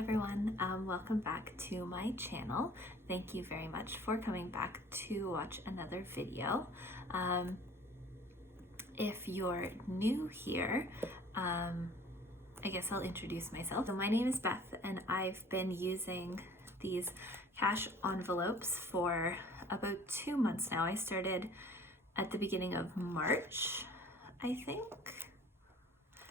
everyone, welcome back to my channel. Thank you very much for coming back to watch another video. If you're new here, I guess I'll introduce myself. So my name is Beth and I've been using these cash envelopes for about 2 months now. I started at the beginning of March, I think.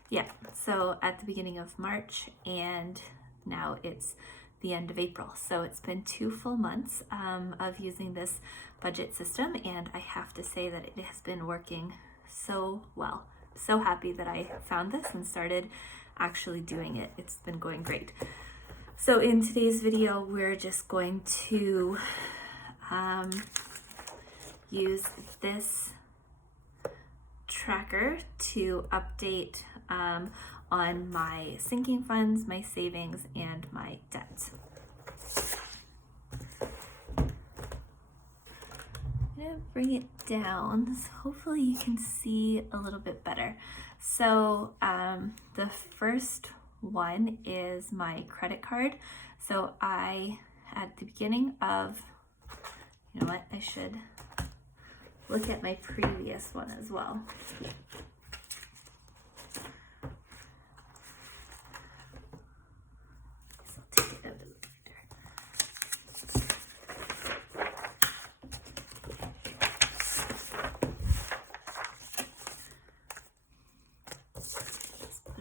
Yeah, so at the beginning of March, and now it's the end of April. So it's been 2 full months of using this budget system, and I have to say that it has been working so well. So happy that I found this and started actually doing it. It's been going great. So in today's video, we're just going to use this tracker to update on my sinking funds, my savings, and my debt. I'm gonna bring it down so hopefully you can see a little bit better. So the first one is my credit card. So at the beginning of, you know what, I should look at my previous one as well.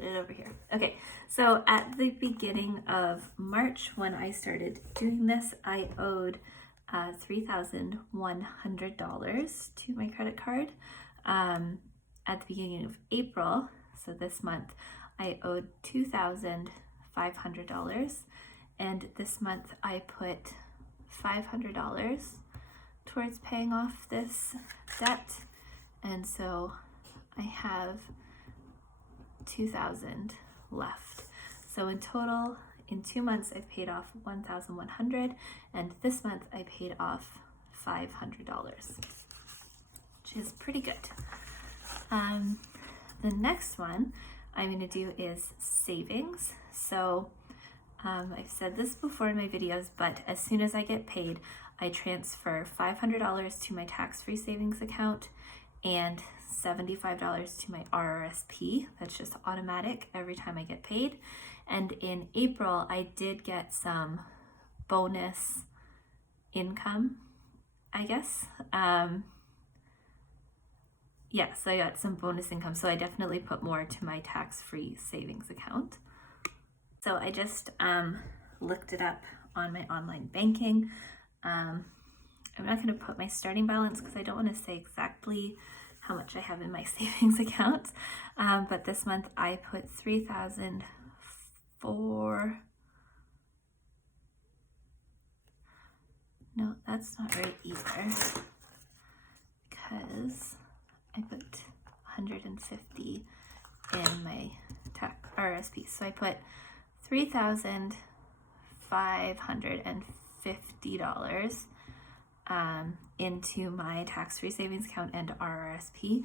Over here. Okay, so at the beginning of March when I started doing this, I owed $3,100 to my credit card. At the beginning of April, so this month, I owed $2,500, and this month I put $500 towards paying off this debt, and so I have $2,000 left. So in total, in 2 months, I've paid off $1,100, and this month I paid off $500, which is pretty good. The next one I'm going to do is savings. So I've said this before in my videos, but as soon as I get paid, I transfer $500 to my tax-free savings account and $75 to my RRSP. That's just automatic every time I get paid. And in April, I did get some bonus income, I guess. Yeah, so I got some bonus income. So I definitely put more to my tax-free savings account. So I just looked it up on my online banking. I'm not going to put my starting balance because I don't want to say exactly how much I have in my savings account. But this month I put $3,004. No, that's not right either, because I put 150 in my tax RSP. So I put $3,550 into my tax-free savings account and RRSP.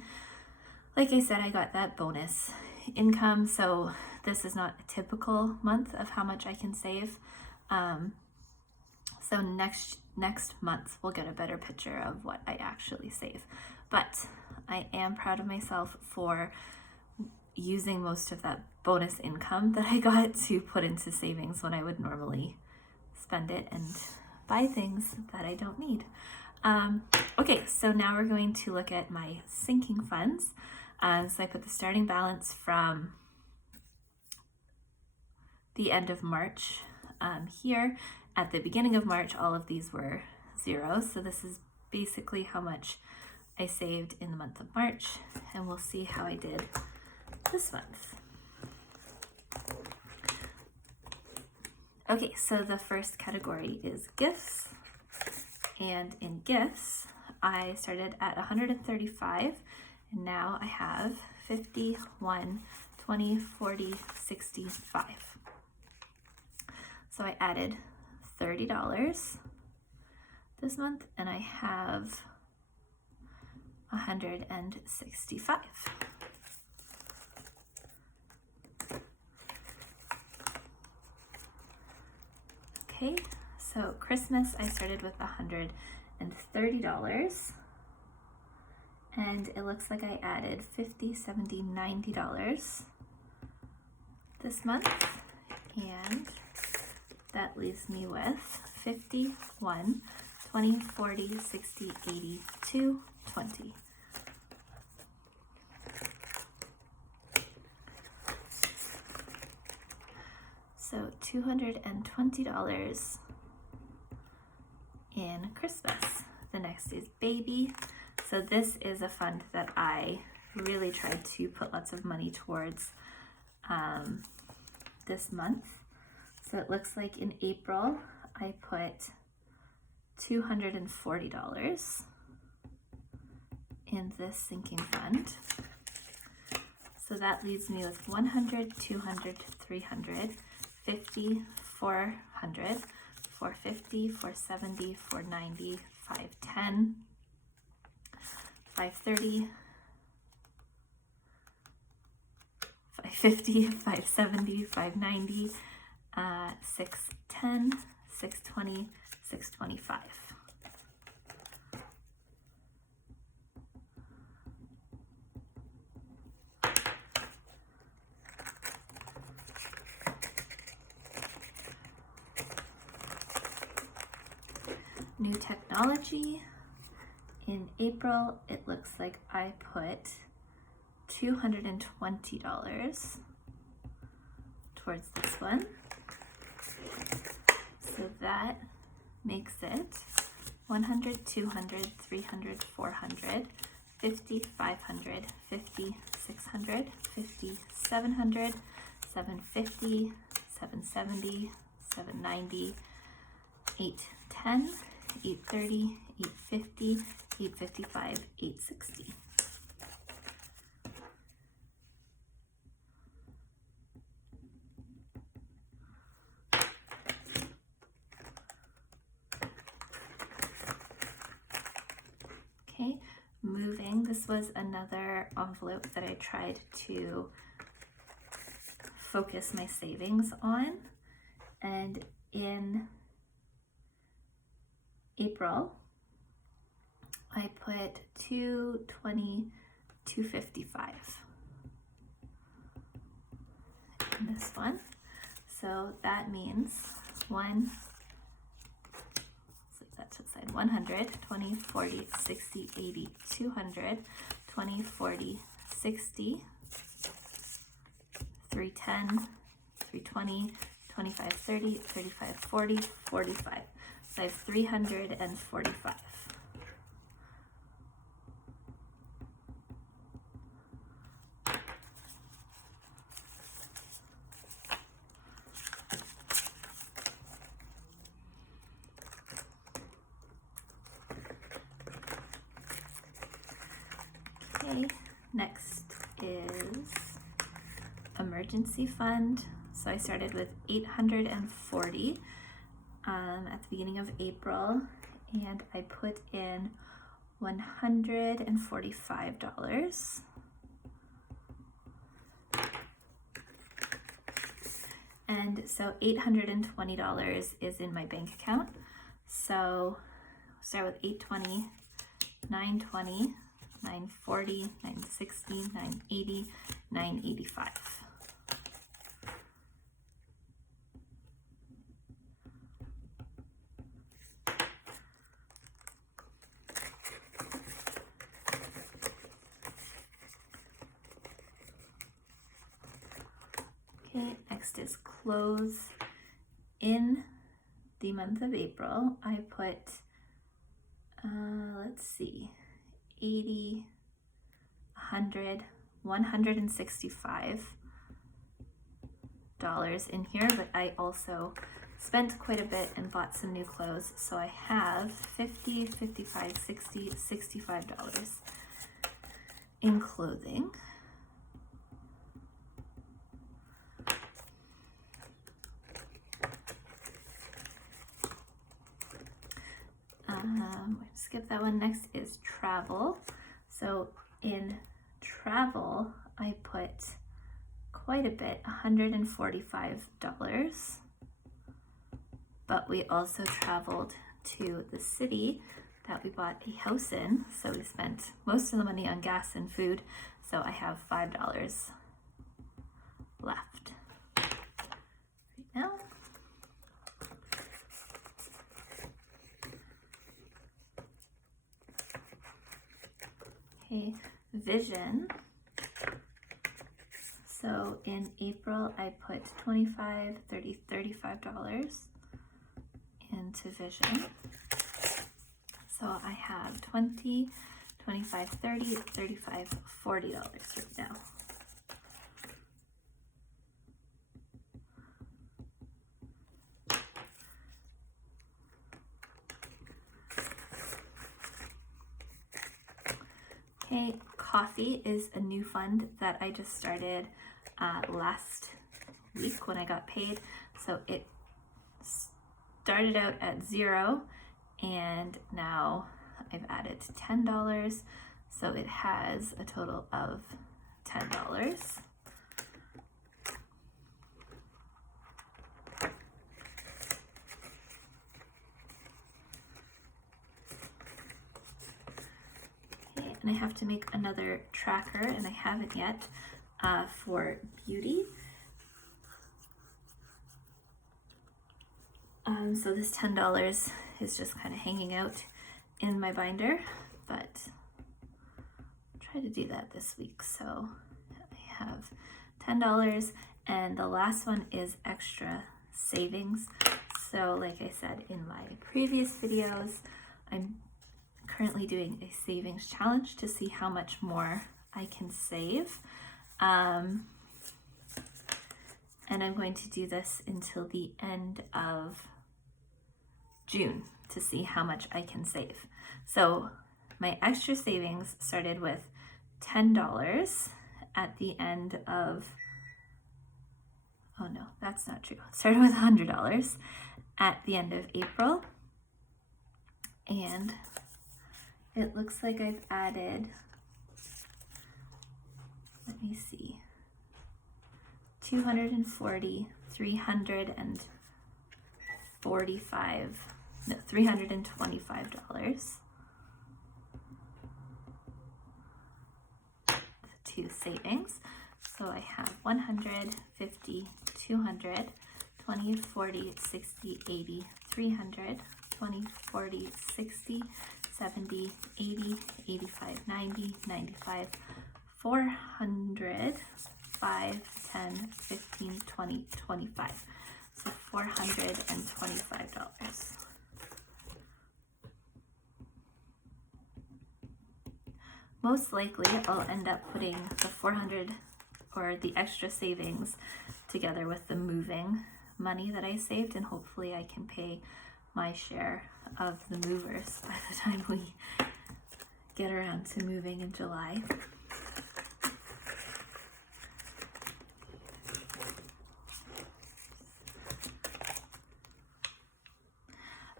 Like I said, I got that bonus income, so this is not a typical month of how much I can save. So next month we'll get a better picture of what I actually save. But I am proud of myself for using most of that bonus income that I got to put into savings when I would normally spend it and buy things that I don't need. Okay, so now we're going to look at my sinking funds. So I put the starting balance from the end of March here. At the beginning of March, all of these were zero. So this is basically how much I saved in the month of March, and we'll see how I did this month. Okay, so the first category is gifts, and in gifts, I started at 135, and now I have 50, 1, 20, 40, 65. So I added $30 this month, and I have 165. Okay, so Christmas I started with $130, and it looks like I added $50, $70, $90 this month, and that leaves me with 51, 20, 40, 60, 80, 220. So $220 in Christmas. The next is baby. So this is a fund that I really tried to put lots of money towards this month. So it looks like in April I put $240 in this sinking fund. So that leaves me with 100, 200, 300, 50, 400, 450, 470, 490, 510, 530, 550, 570, 590, 610, 620, 625. New technology. In April, it looks like I put $220 towards this one. So that makes it 100, 200, 300, 400, 50, 500, 50, 600, 50, 700, 750, 770, 790, 810, 830, 850, 855, 860. Okay, moving. This was another envelope that I tried to focus my savings on, and in April I put 220, 255 in this one. So that means that's outside 100, 20, 40, 60, 80, 200, 20, 40, 60, 310, 320, 25, 30, 35, 40, 45. So I have 345. Okay, next is emergency fund. So I started with 840 at the beginning of April, and I put in $145. And so $820 is in my bank account. So start with 820, 920, 940, 960, 980, 985. Okay, next is clothes. In the month of April, I put, let's see, 80, 100, $165 in here, but I also spent quite a bit and bought some new clothes. So I have 50, 55, 60, $65 in clothing. Skip that one. Next is travel. So in travel, I put quite a bit, $145. but we also traveled to the city that we bought a house in. So we spent most of the money on gas and food. So I have $5 left right now. Okay, vision. So in April, I put $25, $30, $35 into vision. So I have $20, $25, $30, $35, $40 right now. Okay, coffee is a new fund that I just started last week when I got paid. So it started out at $0 and now I've added $10. So it has a total of $10. And I have to make another tracker, and I haven't yet, for beauty. So this $10 is just kind of hanging out in my binder, but I'll try to do that this week. So I have $10, and the last one is extra savings. So like I said in my previous videos, I'm currently doing a savings challenge to see how much more I can save. And I'm going to do this until the end of June to see how much I can save. So my extra savings started with $10 at the end of, oh no, that's not true. It started with $100 at the end of April. And it looks like I've added, let me see, 240, 345, no, $325 to savings. So I have 100, 50, 200, 20, 40, 60, 80, 300, 20, 40, 60, 70, 80, 85, 90, 95, 400, 5, 10, 15, 20, 25. So $425. Most likely I'll end up putting the 400 or the extra savings together with the moving money that I saved, and hopefully I can pay my share of the movers by the time we get around to moving in July.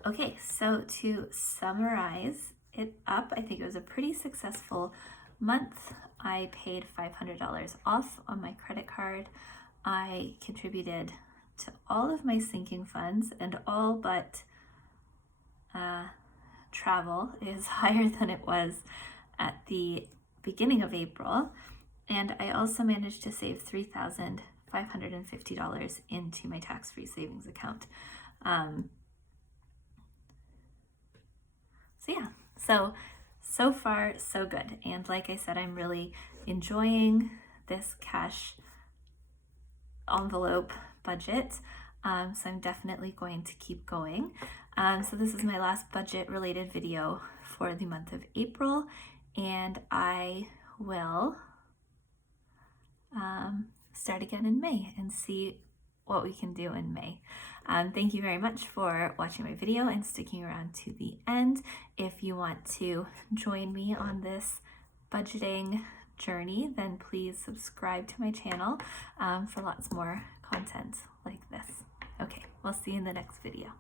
Okay, so to summarize it up, I think it was a pretty successful month. I paid $500 off on my credit card. I contributed to all of my sinking funds, and all but travel is higher than it was at the beginning of April. And I also managed to save $3,550 into my tax-free savings account. So yeah, so far so good. And like I said, I'm really enjoying this cash envelope budget. So I'm definitely going to keep going. So this is my last budget related video for the month of April, and I will start again in May and see what we can do in May. Thank you very much for watching my video and sticking around to the end. If you want to join me on this budgeting journey, then please subscribe to my channel for lots more content like this. Okay, we'll see you in the next video.